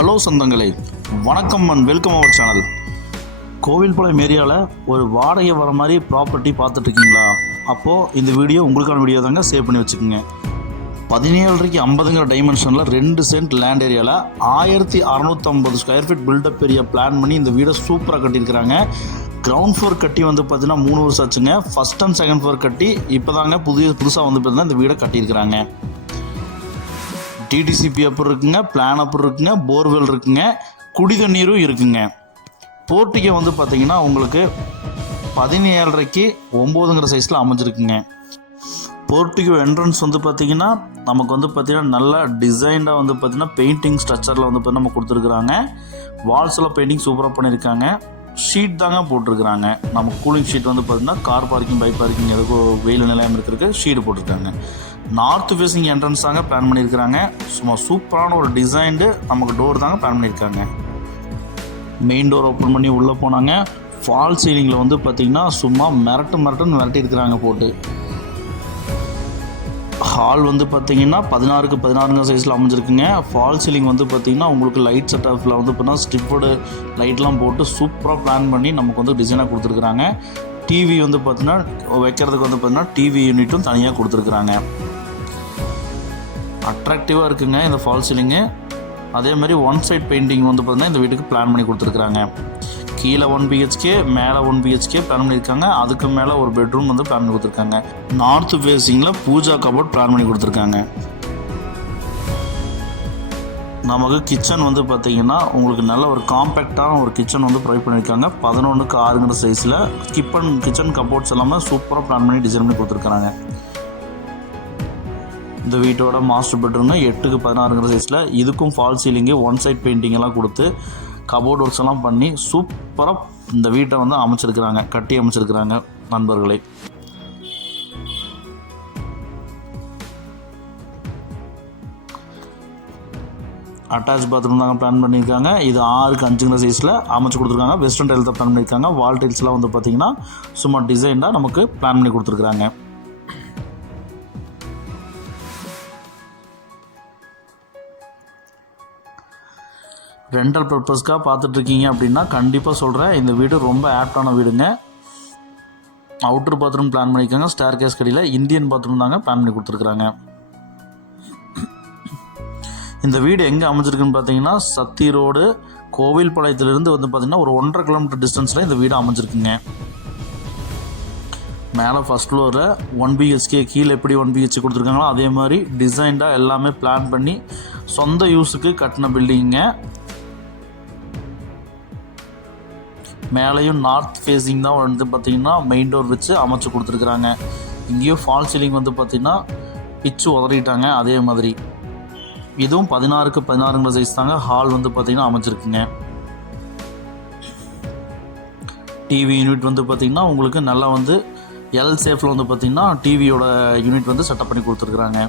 Hello சொந்தங்களே. வணக்கம் and welcome our channel Kovilpalayam ஏரியாவில் ஒரு வாடகை வர மாதிரி ப்ராப்பர்ட்டி பார்த்துட்ருக்கீங்களா? அப்போது இந்த வீடியோ உங்களுக்கான வீடியோ தாங்க சேவ் பண்ணி வச்சுக்கோங்க. பதினேழரைக்கு ஐம்பதுங்கிற டைமென்ஷனில் ரெண்டு சென்ட் லேண்ட் ஏரியாவில் ஆயிரத்தி அறநூற்றம்பது square feet build up area plan பண்ணி இந்த வீடை சூப்பராக கட்டியிருக்கிறாங்க. கிரவுண்ட் ஃப்ளோர் கட்டி வந்து பார்த்தீங்கன்னா மூணு வருஷம் ஆச்சுங்க. ஃபஸ்ட் அண்ட் செகண்ட் ஃப்ளோர் கட்டி இப்போ தாங்க புதிய புதுசாக வந்து பார்த்தீங்கன்னா இந்த வீடை கட்டியிருக்கிறாங்க. டிடிசிபி அப்புறம் இருக்குங்க பிளான் அப்புறம் இருக்குங்க போர்வெல் இருக்குங்க குடி தண்ணீரும் இருக்குங்க. போர்ட்டிகை வந்து பார்த்திங்கன்னா உங்களுக்கு பதினேழரைக்கு ஒம்போதுங்கிற சைஸில் அமைஞ்சிருக்குங்க. போர்ட்டிகோ என்ட்ரன்ஸ் வந்து பார்த்தீங்கன்னா நமக்கு வந்து பார்த்திங்கன்னா நல்லா டிசைன்டாக வந்து பார்த்தீங்கன்னா பெயிண்டிங் ஸ்ட்ரக்சரில் வந்து பார்த்தீங்கன்னா நம்ம கொடுத்துருக்குறாங்க. வால்ஸில் பெயிண்டிங் சூப்பராக பண்ணியிருக்காங்க ஷீட் தாங்க போட்டிருக்கிறாங்க. நம்ம கூலிங் ஷீட் வந்து பார்த்திங்கன்னா கார் பார்க்கிங் பைக் பார்க்கிங் எதுக்கும் வெயில் நிலையம் இருக்கிறதுக்கு ஷீட் போட்டிருக்காங்க. நார்த் ஃபேஸிங் என்ட்ரன்ஸ் தாங்க பிளான் பண்ணியிருக்கிறாங்க. சும்மா சூப்பரான ஒரு டிசைன்டு நமக்கு டோர் தாங்க பிளான் பண்ணியிருக்காங்க. மெயின் டோர் ஓப்பன் பண்ணி உள்ளே போனாங்க. ஃபால் சீலிங்கில் வந்து பார்த்திங்கன்னா சும்மா மிரட்டு மிரட்டுன்னு மிரட்டியிருக்கிறாங்க போட்டு. ஹால் வந்து பார்த்தீங்கன்னா பதினாறுக்கு பதினாறுங்க சைஸில் அமைஞ்சிருக்குங்க. ஃபால் சீலிங் வந்து பார்த்தீங்கன்னா உங்களுக்கு லைட் செட்டப்பில் வந்து பார்த்தீங்கன்னா ஸ்டிப்போடு லைட்லாம் போட்டு சூப்பராக பிளான் பண்ணி நமக்கு வந்து டிசைனாக கொடுத்துருக்குறாங்க. டிவி வந்து பார்த்தீங்கன்னா வைக்கிறதுக்கு வந்து பார்த்தீங்கன்னா டிவி யூனிட்டும் தனியாக கொடுத்துருக்குறாங்க. அட்ராக்டிவாக இருக்குங்க இந்த ஃபால் சீலிங்கு. அதே மாதிரி ஒன் சைட் பெயிண்டிங் வந்து பார்த்திங்கன்னா இந்த வீட்டுக்கு பிளான் பண்ணி கொடுத்துருக்குறாங்க. கீழே ஒன் பிஹெச்கே மேலே ஒன் பிஹெச்கே பிளான் பண்ணியிருக்காங்க. அதுக்கு மேலே ஒரு பெட்ரூம் வந்து பிளான் பண்ணி கொடுத்துருக்காங்க. நார்த் ஃபேஸிங்கில் பூஜா கபோர்ட் பிளான் பண்ணி கொடுத்துருக்காங்க. நமக்கு கிச்சன் வந்து பார்த்தீங்கன்னா உங்களுக்கு நல்ல ஒரு காம்பேக்டான ஒரு கிச்சன் வந்து ப்ரொவைட் பண்ணியிருக்காங்க. பதினொன்றுக்கு ஆறுங்கிற சைஸில் கிப்பன் கிச்சன் கபோர்ட்ஸ் எல்லாமே சூப்பராக பிளான் பண்ணி டிசைன் பண்ணி கொடுத்துருக்காங்க இந்த வீட்டோட மாஸ்டர் பெட்ரூம்னா எட்டுக்கு பதினாறுங்கிற சைஸில் இதுக்கும் fall ceiling one side painting எல்லாம் கொடுத்து கபோர்ட் ஒர்க்ஸ் எல்லாம் பண்ணி சூப்பராக இந்த வீட்டை வந்து அமைச்சிருக்கிறாங்க கட்டி அமைச்சிருக்கிறாங்க நண்பர்களை. அட்டாச் பாத்ரூம் தாங்க பிளான் பண்ணியிருக்காங்க. இது ஆறுக்கு அஞ்சுங்கிற சைஸில் அமைச்சு கொடுத்துருக்காங்க. வெஸ்டர்ன் டைல் தான் பிளான் பண்ணியிருக்காங்க. வால் டைல்ஸ்லாம் வந்து பார்த்தீங்கன்னா சும்மா டிசைனாக நமக்கு பிளான் பண்ணி கொடுத்துருக்குறாங்க. ரெண்டல் பர்பஸ்க்காக பார்த்துட்ருக்கீங்க அப்படின்னா கண்டிப்பாக சொல்கிறேன் இந்த வீடு ரொம்ப ஆப்டான வீடுங்க. அவுட்டர் பாத்ரூம் பிளான் பண்ணியிருக்காங்க ஸ்டேர் கேஸ் கடையில் இந்தியன் பாத்ரூம் தாங்க பிளான் பண்ணி கொடுத்துருக்குறாங்க. இந்த வீடு எங்கே அமைஞ்சிருக்குன்னு பார்த்தீங்கன்னா சத்தி ரோடு கோவில்பாளையத்துலேருந்து வந்து பார்த்தீங்கன்னா ஒரு ஒன்றரை கிலோமீட்டர் டிஸ்டன்ஸில் இந்த வீடு அமைஞ்சிருக்குங்க. மேலே ஃபஸ்ட் ஃப்ளோரில் ஒன் பிஹெச்கே கீழே எப்படி ஒன் பிஹெச்கே கொடுத்துருக்காங்களோ அதே மாதிரி டிசைன்டாக எல்லாமே பிளான் பண்ணி சொந்த யூஸுக்கு கட்டின பில்டிங்க மேலேயும் நார்த் ஃபேஸிங் தான் வந்து பார்த்திங்கன்னா மெயின் டோர் வச்சு அமைச்சு கொடுத்துருக்குறாங்க. இங்கேயும் ஃபால் சீலிங் வந்து பார்த்திங்கன்னா பிச்சு உதறிட்டாங்க அதே மாதிரி. இதுவும் பதினாறுக்கு பதினாறுங்கிற சைஸ் தாங்க ஹால் வந்து பார்த்திங்கன்னா அமைச்சிருக்குங்க. டிவி யூனிட் வந்து பார்த்திங்கன்னா உங்களுக்கு நல்லா வந்து எல் சேஃபில் வந்து பார்த்திங்கன்னா டிவியோட யூனிட் வந்து செட்டப் பண்ணி கொடுத்துருக்குறாங்க.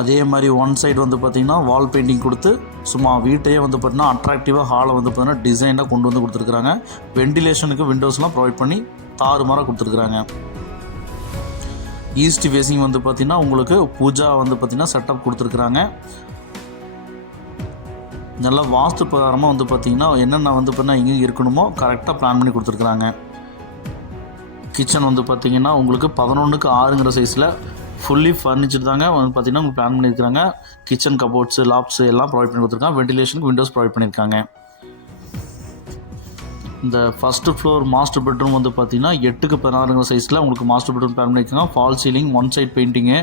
அதே மாதிரி ஒன் சைடு வந்து பார்த்திங்கன்னா வால் பெயிண்டிங் கொடுத்து சும்மா வீட்டையே வந்து பார்த்தீங்கன்னா அட்ராக்டிவாக ஹாலை வந்து பார்த்தீங்கன்னா டிசைனாக கொண்டு வந்து கொடுத்துருக்குறாங்க. வெண்டிலேஷனுக்கு விண்டோஸ்லாம் ப்ரொவைட் பண்ணி தாறுமாறாக கொடுத்துருக்குறாங்க. ஈஸ்ட் ஃபேஸிங் வந்து பார்த்திங்கன்னா உங்களுக்கு பூஜா வந்து பார்த்திங்கன்னா செட்டப் கொடுத்துருக்குறாங்க. நல்லா வாஸ்து பிரகாரமாக வந்து பார்த்திங்கன்னா என்னென்ன வந்து பார்த்தீங்கன்னா எங்கே இருக்கணுமோ கரெக்டாக பிளான் பண்ணி கொடுத்துருக்குறாங்க. கிச்சன் வந்து பார்த்திங்கன்னா உங்களுக்கு பதினொன்றுக்கு ஆறுங்கிற சைஸில் ஃபுல்லி ஃபர்னிச்சர் தாங்க. வந்து பார்த்திங்கன்னா உங்களுக்கு பிளான் பண்ணியிருக்காங்க கிச்சன் கபோர்ட்ஸ் லாப்ஸ் எல்லாம் ப்ரொவைட் பண்ணி கொடுத்துருக்காங்க. வெண்டிலேஷனுக்கு விண்டோஸ் ப்ரொவைட் பண்ணியிருக்காங்க இந்த ஃபஸ்ட்டு ஃப்ளோர் மாஸ்டர் பெட்ரூம் வந்து பார்த்தீங்கன்னா எட்டுக்கு பதினாறுங்கிற சைஸில் உங்களுக்கு மாஸ்டர் பெட்ரூம் பிளான் பண்ணியிருக்காங்க fall ceiling one side painting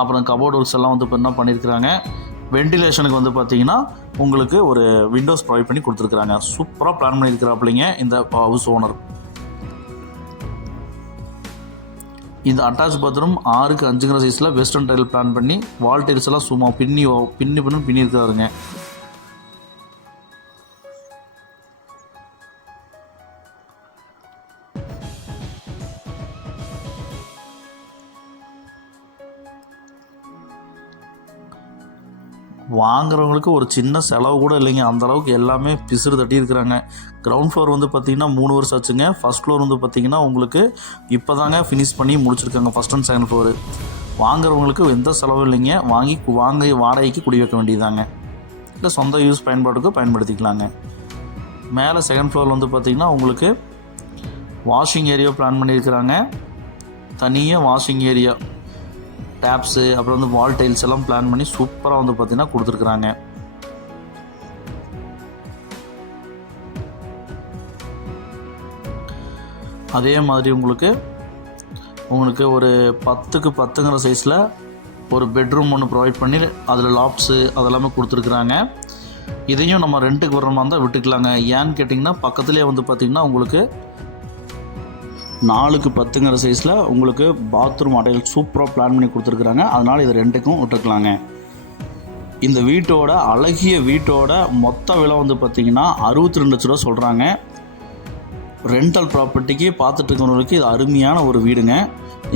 அப்புறம் கபோர்ட் ஒர்க்ஸ் எல்லாம் வந்து என்ன பண்ணியிருக்கிறாங்க வெண்டிலேஷனுக்கு வந்து பார்த்தீங்கன்னா உங்களுக்கு ஒரு விண்டோஸ் ப்ரொவைட் பண்ணி கொடுத்துருக்குறாங்க. சூப்பராக பிளான் பண்ணியிருக்கிறாப்பிள்ளைங்க இந்த ஹவுஸ் ஓனர் இந்த அட்டாச் பாத்ரூம் ஆறுக்கு அஞ்சுங்கிற சைஸில் வெஸ்டர்ன் டைல் பிளான் பண்ணி வால் டைல்ஸ் எல்லாம் சும்மா பின்னி பின்னி பின்னு பின்னியிருக்காருங்க வாங்குறவங்களுக்கு ஒரு சின்ன செலவு கூட இல்லைங்க. அந்தளவுக்கு எல்லாமே பிசுறு தட்டி இருக்கிறாங்க கிரவுண்ட் ஃப்ளோர் வந்து பார்த்திங்கன்னா மூணு வருஷம் ஆச்சுங்க. ஃபர்ஸ்ட் ஃப்ளோர் வந்து பார்த்திங்கன்னா உங்களுக்கு இப்போ தாங்க ஃபினிஷ் பண்ணி முடிச்சிருக்காங்க. ஃபஸ்ட் அண்ட் செகண்ட் ஃப்ளோரு வாங்குறவங்களுக்கு எந்த செலவும் இல்லைங்க. வாங்கி வாங்க வாடகைக்கு குடி வைக்க வேண்டியதாங்க இல்லை சொந்த யூஸ் பயன்பாட்டுக்கு பயன்படுத்திக்கலாங்க. மேலே செகண்ட் ஃப்ளோரில் வந்து பார்த்திங்கன்னா உங்களுக்கு வாஷிங் ஏரியா பிளான் பண்ணியிருக்கிறாங்க. தனியாக வாஷிங் ஏரியா டேப்ஸு அப்புறம் வந்து வால் டைல்ஸ் எல்லாம் பிளான் பண்ணி சூப்பராக வந்து பார்த்திங்கன்னா கொடுத்துருக்குறாங்க. அதே மாதிரி உங்களுக்கு உங்களுக்கு ஒரு பத்துக்கு பத்துங்கிற சைஸில் ஒரு பெட்ரூம் ஒன்று ப்ரொவைட் பண்ணி அதில் லாப்ஸு அதெல்லாமே கொடுத்துருக்குறாங்க. இதையும் நம்ம ரெண்ட்டுக்கு வர்ற மாதிரி இருந்தால் விட்டுக்கலாங்க. ஏன்னு கேட்டிங்கன்னா பக்கத்துலேயே வந்து பார்த்திங்கன்னா உங்களுக்கு நாலுக்கு பத்துங்கிற சைஸில் உங்களுக்கு பாத்ரூம் அடையல் சூப்பராக பிளான் பண்ணி கொடுத்துருக்குறாங்க. அதனால் இது ரெண்டுக்கும் விட்டுக்கலாங்க இந்த வீட்டோட அழகிய வீட்டோட மொத்த விலை வந்து பார்த்திங்கன்னா அறுபத்தி ரெண்டு லட்ச ரூபா சொல்கிறாங்க ரெண்டல் ப்ராப்பர்ட்டிக்கு பார்த்துட்டு இருக்கிறவங்களுக்கு இது அருமையான ஒரு வீடுங்க.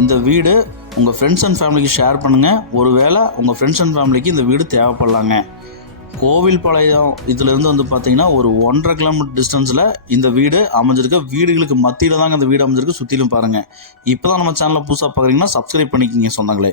இந்த வீடு உங்கள் ஃப்ரெண்ட்ஸ் அண்ட் ஃபேமிலிக்கு ஷேர் பண்ணுங்கள் ஒருவேளை உங்கள் ஃப்ரெண்ட்ஸ் அண்ட் ஃபேமிலிக்கு இந்த வீடு தேவைப்படலாங்க. கோவில்பாளையம் இதுலேருந்து வந்து பார்த்தீங்கன்னா ஒரு ஒன்றரை கிலோமீட்டர் டிஸ்டன்ஸில் இந்த வீடு அமைஞ்சிருக்கு. வீடுகளுக்கு மத்தியில் தாங்க அந்த வீடு அமைஞ்சிருக்கு. சுற்றிலும் பாருங்கள் இப்போ தான் நம்ம சேனலை புதுசாக பார்க்குறீங்கன்னா சப்ஸ்கிரைப் பண்ணிக்கிங்க சொந்தங்களே.